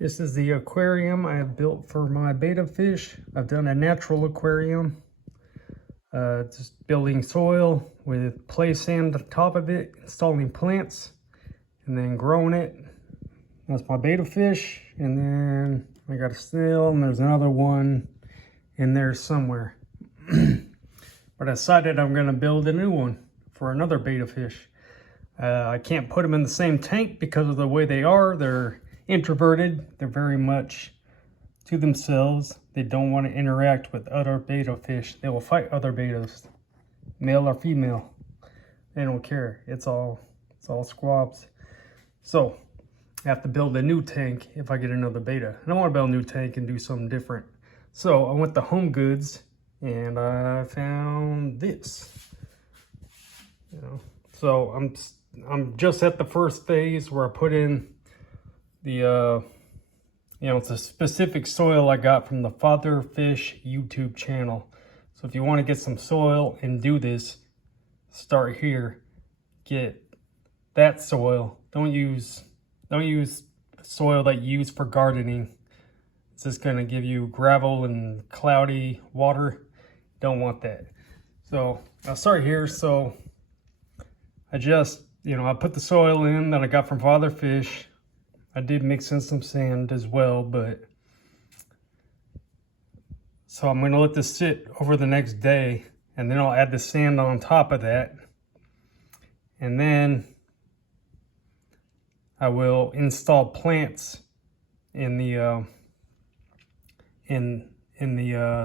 This is the aquarium I have built for my betta fish. I've done a natural aquarium, just building soil with play sand on top of it, installing plants, and then growing it. That's my betta fish, and then I got a snail, and there's another one in there somewhere. But I decided I'm going to build a new one for another betta fish. I can't put them in the same tank because of the way they are. They're introverted. They're very much to themselves. They don't want to interact with other betta fish. They will fight other bettas, male or female. They don't care. It's all squabs. So I have to build a new tank if I get another betta. I don't want to build a new tank and do something different. So I went to Home Goods and I found this. So I'm just at the first phase where I put in the it's a specific soil I got from the Father Fish YouTube channel. So if you want to get some soil and do this, start here. Get that soil. Don't use soil that you use for gardening. It's just gonna give you gravel and cloudy water. Don't want that. So I'll start here. So I just, I put the soil in that I got from Father Fish. I did mix in some sand as well, but so I'm going to let this sit over the next day, and then I'll add the sand on top of that. And then I will install plants in the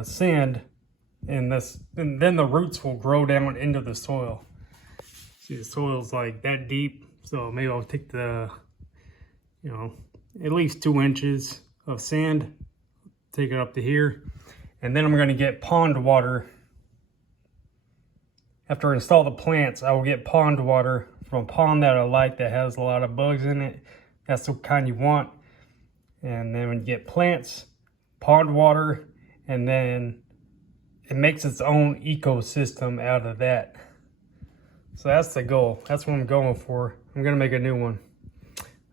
sand, and then the roots will grow down into the soil. See, the soil's like that deep, so maybe I'll take the, at least 2 inches of sand, take it up to here, and then I'm going to get pond water. After I install the plants, I will get pond water from a pond that I like that has a lot of bugs in it. That's the kind you want. And then when you get plants, pond water, and then it makes its own ecosystem out of that. So that's the goal. That's what I'm going for. I'm gonna make a new one.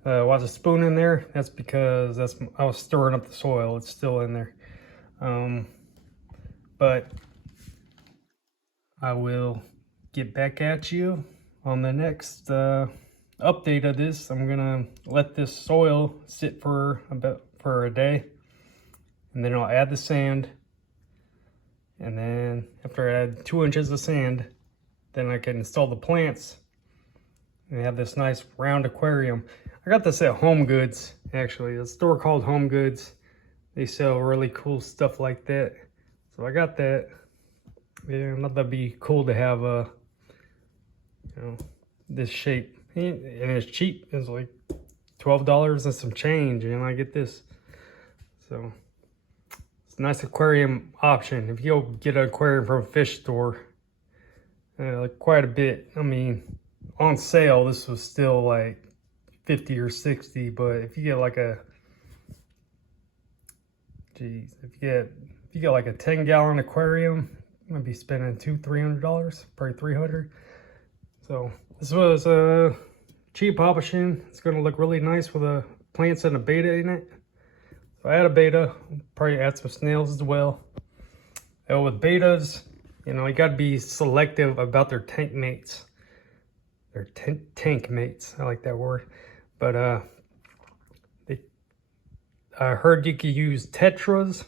Why there's a spoon in there? That's because I was stirring up the soil. It's still in there. But I will get back at you on the next update of this. I'm gonna let this soil sit for a day, and then I'll add the sand. And then after I add 2 inches of sand, then I can install the plants and have this nice round aquarium. I got this at Home Goods, actually. A store called Home Goods. They sell really cool stuff like that. So I got that. Yeah, I thought that'd be cool to have this shape. And it's cheap. It's like $12 and some change, and I get this. So it's a nice aquarium option. If you go get an aquarium from a fish store, like quite a bit. I mean, on sale, this was still like 50 or 60, but if you get like if you get like a 10-gallon aquarium, you might be spending $200-$300, probably $300. So this was a cheap option. It's going to look really nice with the plants and a betta in it. So I add a betta, probably add some snails as well. With bettas, you got to be selective about their tank mates. Their tank mates, I like that word. But I heard you could use tetras,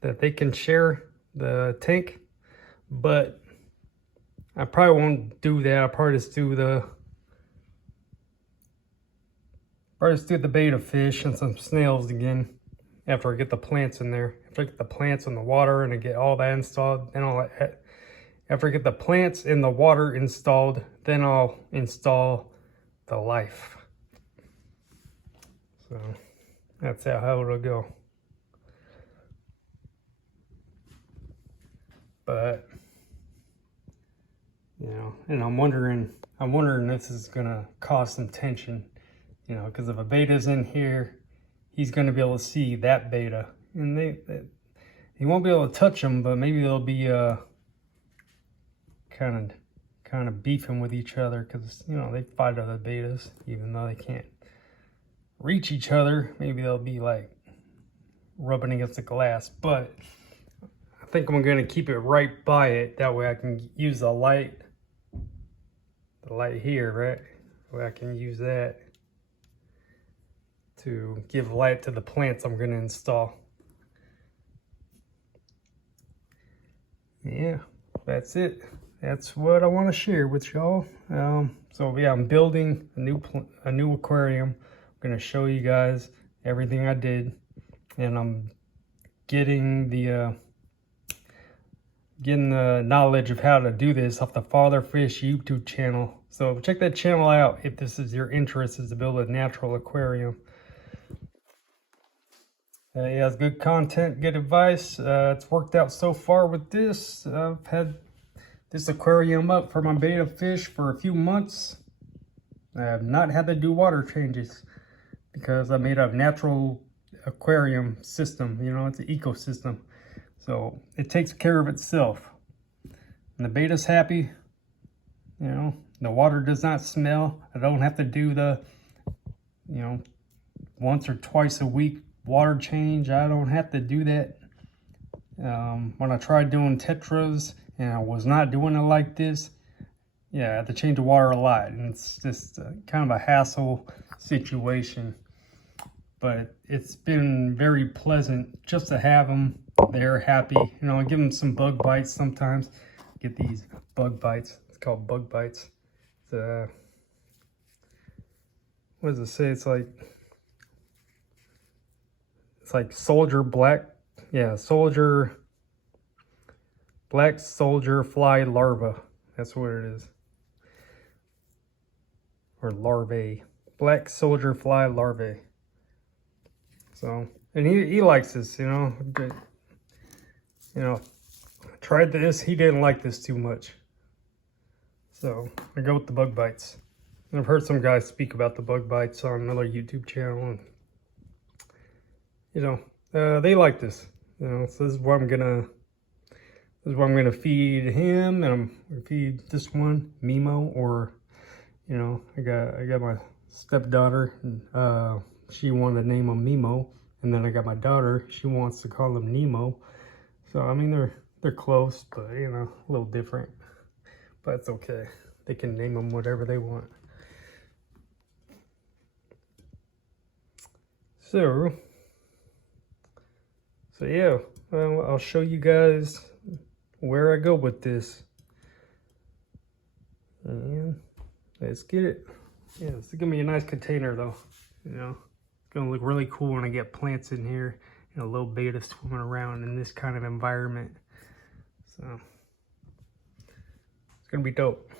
that they can share the tank. But I probably won't do that. I'll probably just do the betta fish and some snails again after I get the plants in there. After I get the plants in the water and I get all that installed, then after I get the plants in the water installed, then I'll install the life. So that's how it'll go. But and I'm wondering if this is gonna cause some tension, because if a betta's in here, he's gonna be able to see that betta, and he won't be able to touch them, but maybe they'll be kind of beefing with each other, because they fight other bettas, even though they can't reach each other. Maybe they'll be like rubbing against the glass, but I think I'm gonna keep it right by it. That way I can use the light here, right? That way I can use that to give light to the plants I'm gonna install. Yeah, that's it. That's what I want to share with y'all. So yeah, I'm building a new aquarium. I'm gonna show you guys everything I did, and I'm getting the knowledge of how to do this off the Father Fish YouTube channel. So check that channel out if this is your interest, is to build a natural aquarium. Yeah, it's good content, good advice. It's worked out so far with this. I've had this aquarium up for my betta fish for a few months. I have not had to do water changes because I made a natural aquarium system. You know, it's an ecosystem. So it takes care of itself. And the betta's happy. You know, the water does not smell. I don't have to do the, you know, once or twice a week water change. I don't have to do that. When I tried doing tetras and I was not doing it like this, yeah, I had to change the water a lot, and it's just kind of a hassle situation. But it's been very pleasant just to have them. They're happy. You know, I give them some bug bites sometimes. Get these bug bites. It's called bug bites. It's, what does it say? It's like soldier black. Yeah, black soldier fly larva. That's what it is. Or larvae. Black soldier fly larvae. So, and he likes this, you know. You know, tried this. He didn't like this too much. So I go with the bug bites. And I've heard some guys speak about the bug bites on another YouTube channel, and you know, they like this. You know, so this is what I'm gonna feed him, and I'm gonna feed this one Mimo, or you know, I got my stepdaughter, and she wanted to name him Mimo, and then I got my daughter, she wants to call him Nemo. So I mean, they're close, but you know, a little different. But it's okay. They can name them whatever they want. So yeah, well, I'll show you guys where I go with this. And let's get it. Yeah, it's gonna be a nice container though. You know, it's gonna look really cool when I get plants in here and a little betta swimming around in this kind of environment. So it's gonna be dope.